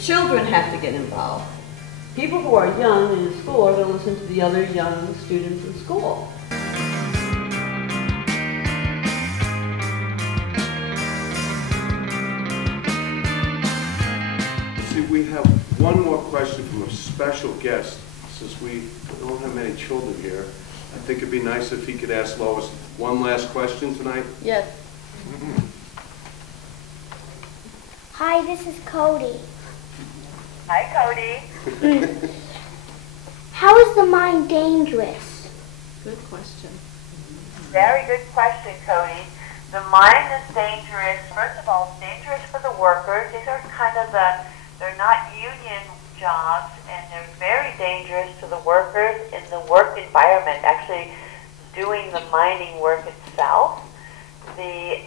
children have to get involved. People who are young and in school are going to listen to the other young students in school. See, we have one more question from a special guest. Since we don't have many children here, I think it'd be nice if he could ask Lois one last question tonight. Yes. Hi, this is Cody. Hi, Cody. How is the mine dangerous? Good question. Very good question, Cody. The mine is dangerous. First of all, it's dangerous for the workers. These are kind of they're not union jobs, and they're very dangerous to the workers in the work environment, actually doing the mining work itself. The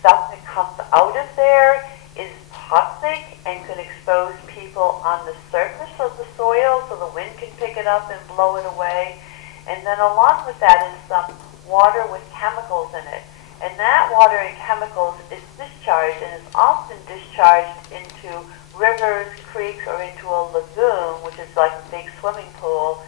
stuff that comes out of there is toxic and could expose people on the surface of the soil so the wind can pick it up and blow it away. And then along with that is some water with chemicals in it. And that water and chemicals is discharged and is often discharged into rivers, creeks, or into a lagoon, which is like a big swimming pool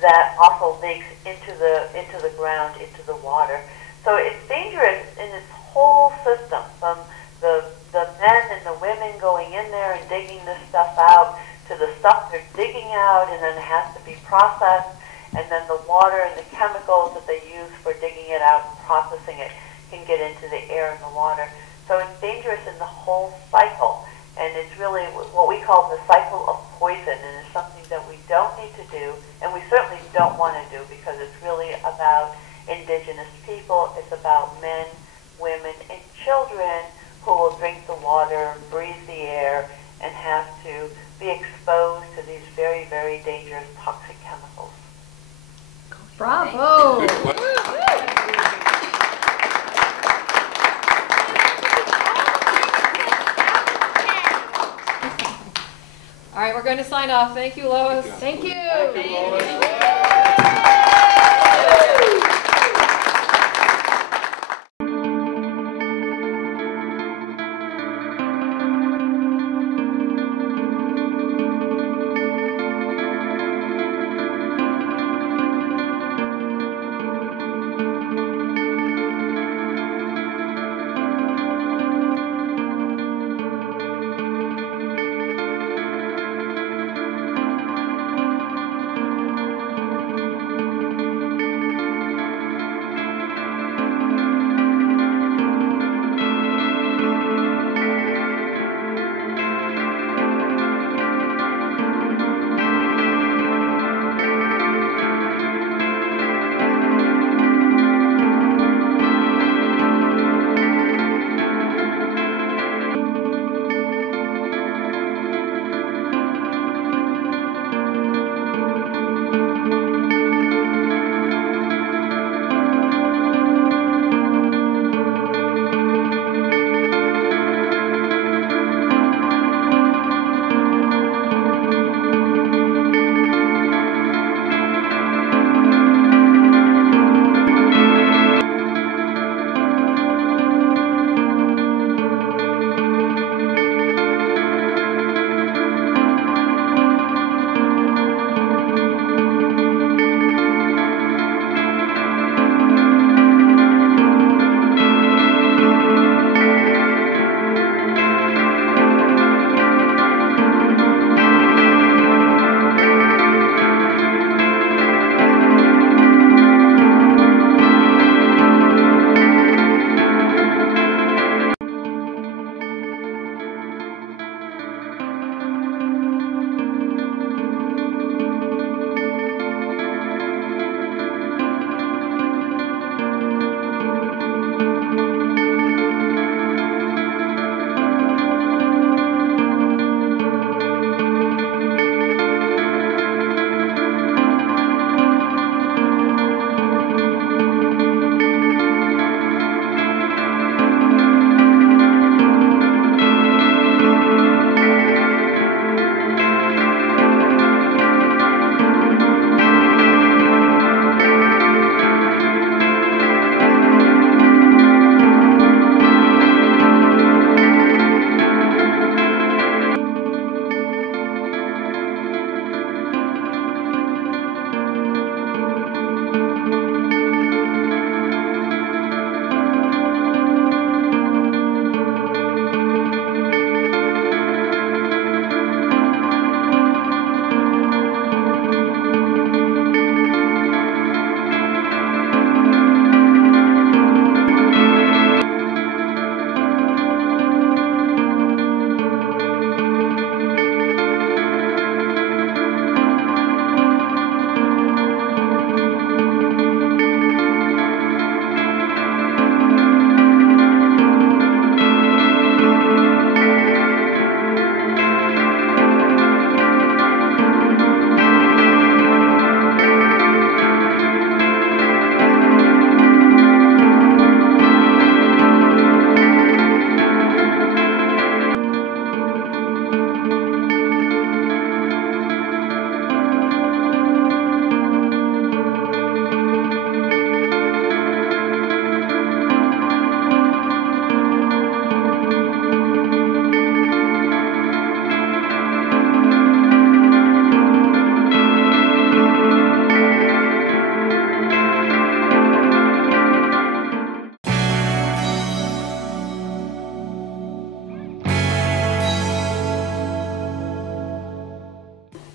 that also leaks into the ground, into the water. So it's dangerous in its whole system, from the men and the women going in there and digging this stuff out, to the stuff they're digging out and then it has to be processed, and then the water and the chemicals that they use for digging it out and processing it can get into the air and the water. So it's dangerous in the whole cycle, and it's really what we call the cycle of poison, and it's something that we don't need to do, and we certainly don't want to do, because it's really about indigenous people. It's about men, women, and children who will drink the water, breathe the air, and have to be exposed to these very, very dangerous toxic chemicals. Bravo! All right, we're going to sign off. Thank you, Lois. Thank you. Thank you, Lois.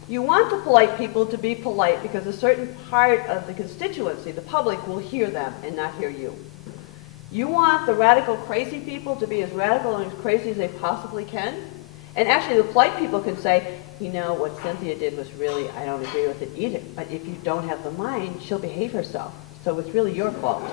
You want the polite people to be polite because a certain part of the constituency, the public, will hear them and not hear you. You want the radical crazy people to be as radical and as crazy as they possibly can. And actually the polite people can say, you know, what Cynthia did was really, I don't agree with it either. But if you don't have the mind, she'll behave herself. So it's really your fault.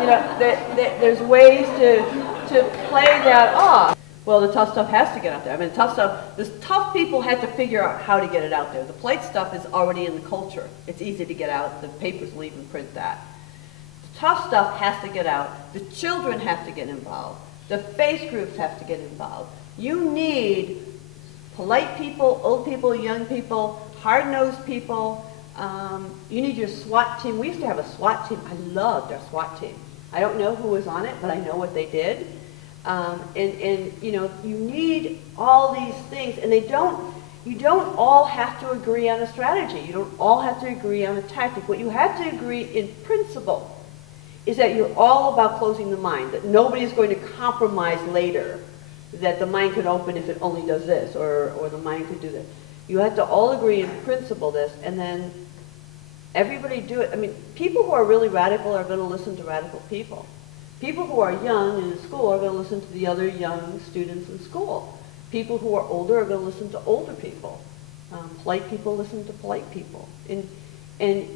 You know, there's ways to play that off. Well, the tough stuff has to get out there. I mean, the tough people had to figure out how to get it out there. The polite stuff is already in the culture. It's easy to get out. The papers will even print that. The tough stuff has to get out. The children have to get involved. The faith groups have to get involved. You need polite people, old people, young people, hard-nosed people. You need your SWAT team. We used to have a SWAT team. I loved our SWAT team. I don't know who was on it, but I know what they did. And you know, you need all these things, and you don't all have to agree on a strategy. You don't all have to agree on a tactic. What you have to agree in principle is that you're all about closing the mind, that nobody's going to compromise later, that the mind could open if it only does this, or the mind could do this. You have to all agree in principle this, and then everybody do it. I mean, people who are really radical are going to listen to radical people. People who are young and in school are going to listen to the other young students in school. People who are older are going to listen to older people. Polite people listen to polite people. And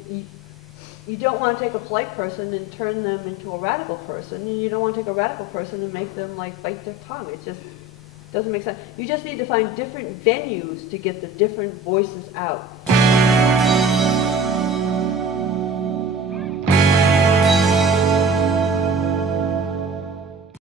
you don't want to take a polite person and turn them into a radical person, and you don't want to take a radical person and make them like bite their tongue. It just doesn't make sense. You just need to find different venues to get the different voices out.